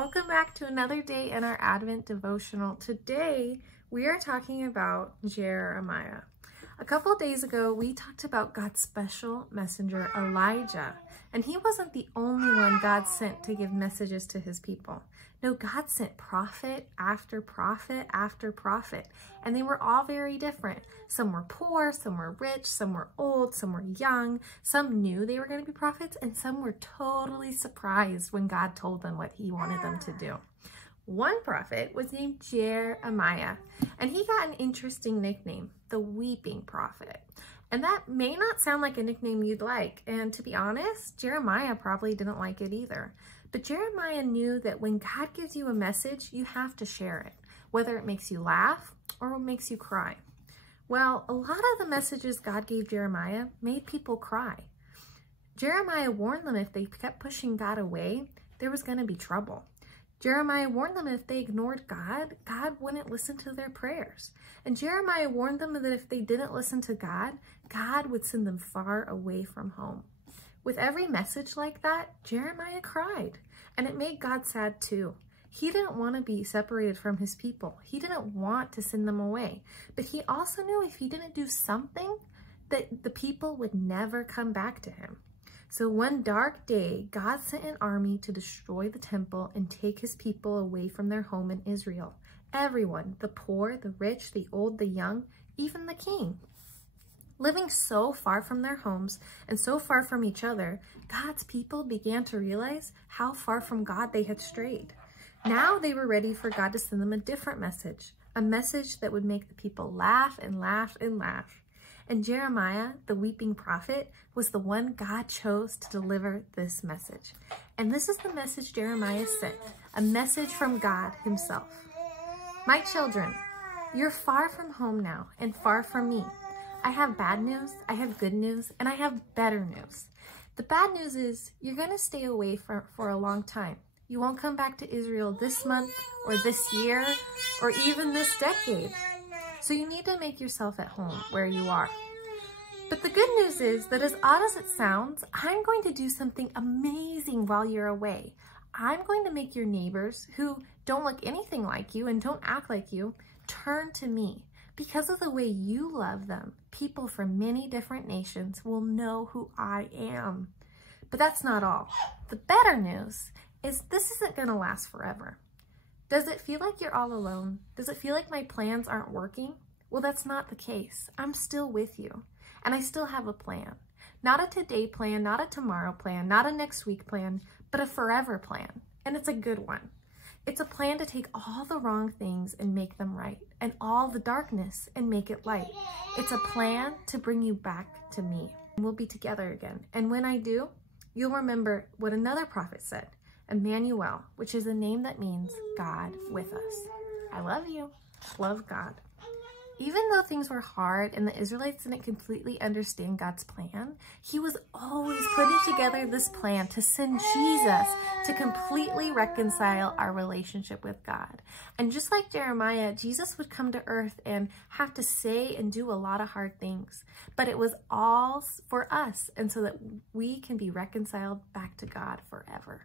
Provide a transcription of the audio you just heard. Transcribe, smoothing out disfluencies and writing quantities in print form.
Welcome back to another day in our Advent devotional. Today we are talking about Jeremiah. A couple of days ago we talked about God's special messenger Elijah, and he wasn't the only one God sent to give messages to his people. No, God sent prophet after prophet after prophet, and they were all very different. Some were poor, some were rich, some were old, some were young, some knew they were going to be prophets, and some were totally surprised when God told them what he wanted them to do. One prophet was named Jeremiah, and he got an interesting nickname, the weeping prophet. And that may not sound like a nickname you'd like, and to be honest, Jeremiah probably didn't like it either. But Jeremiah knew that when God gives you a message, you have to share it, whether it makes you laugh or it makes you cry. Well, a lot of the messages God gave Jeremiah made people cry. Jeremiah warned them if they kept pushing God away, there was going to be trouble. Jeremiah warned them if they ignored God, God wouldn't listen to their prayers. And Jeremiah warned them that if they didn't listen to God, God would send them far away from home. With every message like that, Jeremiah cried, and it made God sad too. He didn't want to be separated from his people. He didn't want to send them away, but he also knew if he didn't do something, that the people would never come back to him. So one dark day, God sent an army to destroy the temple and take his people away from their home in Israel. Everyone, the poor, the rich, the old, the young, even the king. Living so far from their homes and so far from each other, God's people began to realize how far from God they had strayed. Now they were ready for God to send them a different message, a message that would make the people laugh and laugh and laugh. And Jeremiah, the weeping prophet, was the one God chose to deliver this message. And this is the message Jeremiah sent, a message from God himself. My children, you're far from home now and far from me. I have bad news, I have good news, and I have better news. The bad news is you're going to stay away for a long time. You won't come back to Israel this month or this year or even this decade. So you need to make yourself at home where you are. But the good news is that as odd as it sounds, I'm going to do something amazing while you're away. I'm going to make your neighbors who don't look anything like you and don't act like you turn to me. Because of the way you love them, people from many different nations will know who I am. But that's not all. The better news is this isn't going to last forever. Does it feel like you're all alone? Does it feel like my plans aren't working? Well, that's not the case. I'm still with you, and I still have a plan. Not a today plan, not a tomorrow plan, not a next week plan, but a forever plan, and it's a good one. It's a plan to take all the wrong things and make them right, and all the darkness and make it light. It's a plan to bring you back to me. We'll be together again. And when I do, you'll remember what another prophet said, Emmanuel, which is a name that means God with us. I love you. Love God. Even though things were hard and the Israelites didn't completely understand God's plan, he was always putting together this plan to send Jesus to completely reconcile our relationship with God. And just like Jeremiah, Jesus would come to earth and have to say and do a lot of hard things. But it was all for us, and so that we can be reconciled back to God forever.